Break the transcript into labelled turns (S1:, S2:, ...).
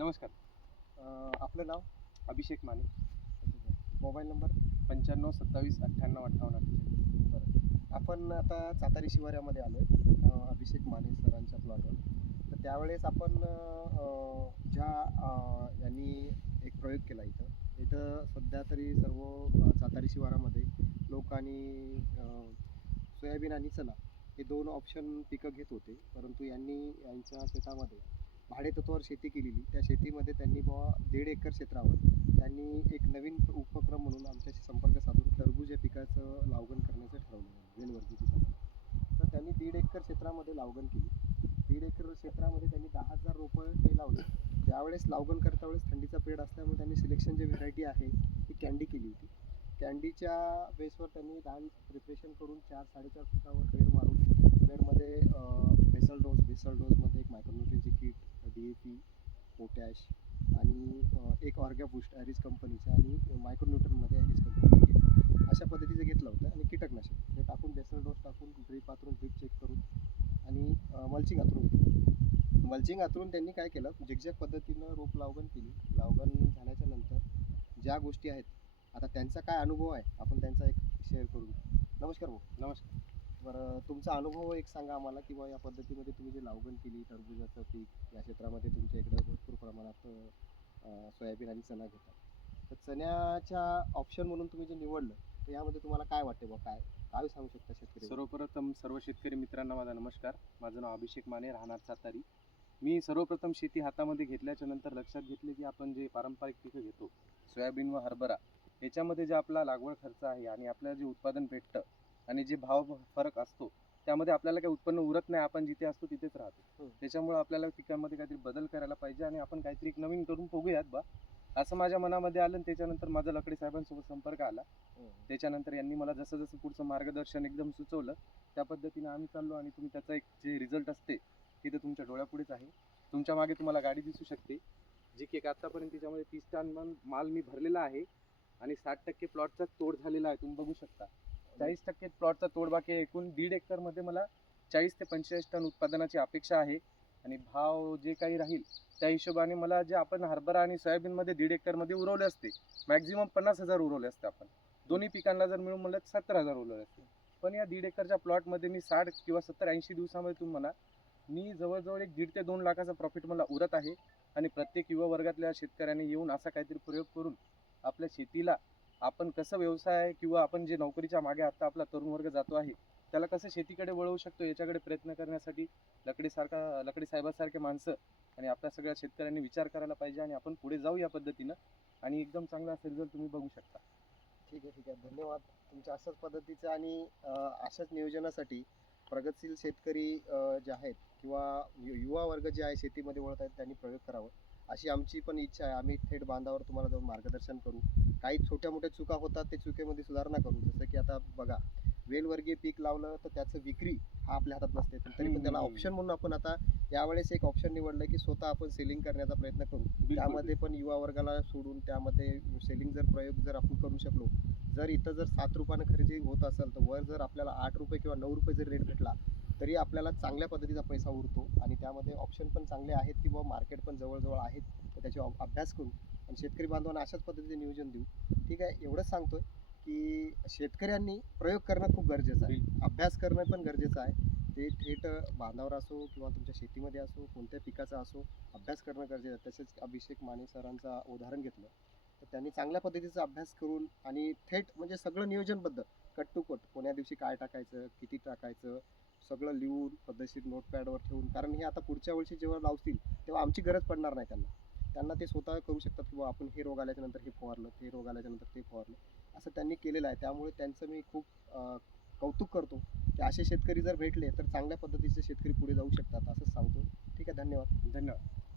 S1: नमस्कार.
S2: अं, आपलं नाव?
S1: अभिषेक माने.
S2: Mobile number?
S1: पंच्याण्णव सत्तावीस अठ्ठ्याण्णव अठ्ठावन्न अठ्ठेचाळीस.
S2: आपण आता सातारी शिवाऱ्यामध्ये आलो आहे अभिषेक माने सरांच्या प्लॉटवर तर त्यावेळेस आपण अं, ज्या अं, यांनी एक प्रयोग केला इथं इथं सध्या तरी सर्व अं, सातारी शिवारामध्ये लोकांनी अं, सोयाबीन आणि चणा हे दोन ऑप्शन पिकं घेत होते. परंतु यांनी यांच्या शेतामध्ये भाडेतत्वावर शेती केलेली. त्या शेतीमध्ये त्यांनी बुवा दीड एकर क्षेत्रावर त्यांनी एक नवीन उपक्रम म्हणून आमच्याशी संपर्क साधून टरबूज या पिकाचं लावगण करण्याचं ठरवलं. वेलवर्गी पिकामध्ये तर त्यांनी दीड एकर क्षेत्रामध्ये लावगण केली. दीड एकर क्षेत्रामध्ये त्यांनी दहा हजार रोपं हे लावले. त्यावेळेस लावगण करता वेळेस थंडीचा पिरियड असल्यामुळे त्यांनी सिलेक्शन जी व्हेरायटी आहे ती कॅन्डी केली होती. कॅन्डीच्या बेसवर त्यांनी धान प्रिपरेशन करून चार साडेचार फुटावर बेड मारून बेडमध्ये बेसल डोस बेसल डोसमध्ये एक मायक्रोन्युट्रिनची kit D A P potash आणि एक ऑर्गॅ बुस्ट ॲरिस कंपनीचं आणि मायक्रोन्युट्रनमध्ये ॲरिस कंपनीचा अशा पद्धतीचं घेतलं होतं आणि कीटकनाशक. हे टाकून बेसल डोस टाकून ड्रीप पाथरून ड्रीप चेक करून आणि मल्चिंग आतरून. मल्चिंग आतरून त्यांनी काय केलं? झिगझॅग पद्धतीनं रोप लावगण केली. लावगण झाल्याच्यानंतर ज्या गोष्टी आहेत आता त्यांचा काय अनुभव आहे? आपण त्यांचा एक शेअर करू नमस्कार भाऊ.
S1: नमस्कार.
S2: बरं तुमचा अनुभव एक सांगा आम्हाला किंवा या पद्धतीमध्ये तुम्ही जे लावगण केली टरबूजाचं पीक या क्षेत्रामध्ये तुमच्या इकडे भरपूर प्रमाणात अं, सोयाबीन आणि चणा घेतात. तर चण्याच्या ऑप्शन म्हणून तुम्ही जे निवडलं तर यामध्ये तुम्हाला काय वाटते बा काय काय सांगू शकता शेतकरी?
S1: सर्वप्रथम सर्व शेतकरी मित्रांना माझा नमस्कार. माझं नाव अभिषेक माने राहणार सातारी. मी सर्वप्रथम शेती हातामध्ये घेतल्याच्या नंतर लक्षात घेतले की आपण जे पारंपरिक पिकं घेतो सोयाबीन व हरभरा याच्यामध्ये जे आपला लागवड खर्च आहे आणि आपल्याला जे उत्पादन भेटतं आणि जे भाव फरक असतो त्यामध्ये आपल्याला काही उत्पन्न उरत नाही आपण जिथे असतो तिथेच राहतो.
S2: हं.
S1: त्याच्यामुळे आपल्याला पिकांमध्ये काहीतरी बदल करायला पाहिजे आणि आपण काहीतरी एक नवीन करून बघूयात बा. असं माझ्या मनामध्ये आलं आणि त्याच्यानंतर माझा लकडे साहेबांसोबत संपर्क आला.
S2: हं.
S1: त्याच्यानंतर यांनी मला जसं जसं पुढचं मार्गदर्शन एकदम सुचवलं त्या पद्धतीने आम्ही चाललो आणि तुम्ही त्याचा एक जे रिझल्ट असते ते तर तुमच्या डोळ्यापुढेच आहे. तुमच्या मागे तुम्हाला गाडी दिसू शकते जी की एक आतापर्यंत त्याच्यामध्ये तीस टन माल मी भरलेला आहे आणि साठ टक्के प्लॉटचा तोड झालेला आहे तुम्ही बघू शकता. चाळीस टक्के प्लॉटचा तोडबाकी आहे. एकूण दीड एकरमध्ये मला चाळीस ते पंचेचाळीस टन उत्पादनाची अपेक्षा आहे. आणि भाव जे काही राहील त्या हिशोबाने मला जे आपण हरभरा आणि सोयाबीनमध्ये दीड एकरमध्ये उरवले असते मॅक्झिमम पन्नास हजार उरवले असते आपण. दोन्ही पिकांना जर मिळून म्हणलं तर सत्तर हजार उरवले असते. पण या दीड एकरच्या प्लॉटमध्ये मी साठ किंवा सत्तर ऐंशी दिवसामध्ये तुम्हाला म्हणा मी जवळजवळ एक दीड ते दोन लाखाचा प्रॉफिट मला उरत आहे. आणि प्रत्येक युवा वर्गातल्या शेतकऱ्यांनी येऊन असा काहीतरी प्रयोग करून आपल्या शेतीला आपण कसं व्यवसाय किंवा आपण जे नोकरीच्या मागे आता आपला तरुण वर्ग जातो आहे त्याला कसं शेतीकडे वळवू शकतो याच्याकडे प्रयत्न करण्यासाठी लकडीसारखा लकडी साहेबासारखे माणसं आणि आपल्या सगळ्या शेतकऱ्यांनी विचार करायला पाहिजे आणि आपण पुढे जाऊ या पद्धतीनं आणि एकदम चांगला असेल रिझल्ट तुम्ही बघू शकता.
S2: ठीक आहे ठीक आहे. धन्यवाद तुमच्या अशाच पद्धतीचं आणि अशाच नियोजनासाठी प्रगतशील शेतकरी जे आहेत किंवा यु- युवा वर्ग जे आहे शेतीमध्ये वळत आहेत त्यांनी प्रयोग करावा. अशी आमची पण इच्छा आहे. आम्ही थेट बांधावर तुम्हाला जाऊन मार्गदर्शन करू. काही छोट्या मोठ्या चुका होतात ते चुकीमध्ये सुधारणा करू. जसं की आता बघा वेलवर्गीय पीक लावलं तर त्याचं विक्री हा आपल्या हातात नसते. तरी पण त्याला. ऑप्शन म्हणून आपण आता यावेळेस एक ऑप्शन निवडलं की स्वतः आपण सेलिंग करण्याचा प्रयत्न करू. त्यामध्ये पण युवा वर्गाला सोडून त्यामध्ये सेलिंग जर प्रयोग जर आपण करू शकलो जर इथं जर सात रुपयानं खरेदी होत असेल तर वर जर आपल्याला आठ रुपये किंवा नऊ रुपये जर रेट भेटला तरी आपल्याला चांगल्या पद्धतीचा पैसा उरतो आणि त्यामध्ये ऑप्शन पण चांगले आहेत की बाबा मार्केट पण जवळजवळ आहेत. तर त्याचे अभ- अभ्यास करू आणि शेतकरी बांधवांना अशाच पद्धतीचे नियोजन देऊ. ठीक आहे एवढंच सांगतोय की शेतकऱ्यांनी प्रयोग करणं खूप गरजेचं आहे. अभ्यास करणं पण गरजेचं आहे. ते थेट बांधावर असो किंवा तुमच्या शेतीमध्ये असो कोणत्या पिकाचा असो अभ्यास करणं गरजेचं आहे. तसेच अभिषेक माने सरांचा उदाहरण घेतलं. तर त्यांनी चांगल्या पद्धतीचा अभ्यास करून आणि थेट म्हणजे सगळं नियोजनबद्ध कट टू कट. कोण्या दिवशी काय टाकायचं किती टाकायचं सगळं लिहून पद्धतशीर नोटपॅडवर ठेवून कारण हे आता पुढच्या वर्षी जेव्हा लावतील तेव्हा आमची गरज पडणार नाही त्यांना. त्यांना ते स्वतः करू शकतात की बुवा आपण हे रोग आल्याच्यानंतर हे फवारलं ते रोग आल्याच्यानंतर ते फवारलं. असं त्यांनी केलेलं आहे. त्यामुळे त्यांचं मी खूप कौतुक करतो की असे शेतकरी जर भेटले तर चांगल्या पद्धतीचे शेतकरी पुढे जाऊ शकतात असंच सांगतो ठीक आहे धन्यवाद.
S1: धन्यवाद.